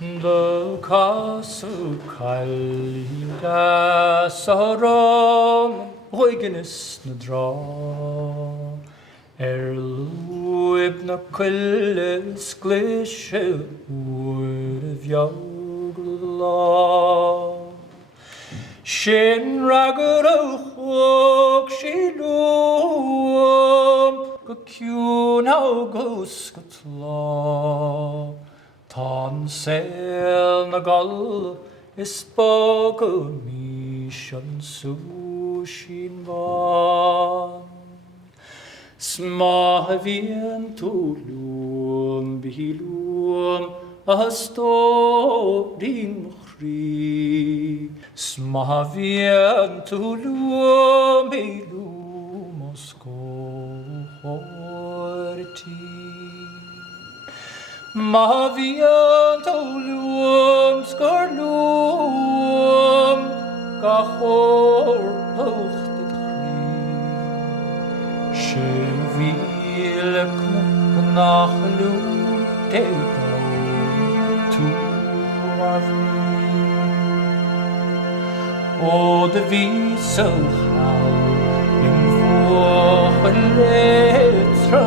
The castle Calida Saram Huygenis na dra Luib na quillis glishe Word of Yogla Shin ragad o'chwog she loom Gacune how goes gatla Tan sail na gal is bog o mission sushin van Smahavien to loom bilum a storing chri Smahavien to loom bilum Moscow horti Mavian tolum skarlum Gahor pocht de chri Shevile knok nachlum Teutau tu avni O de vi so hau In vochen letra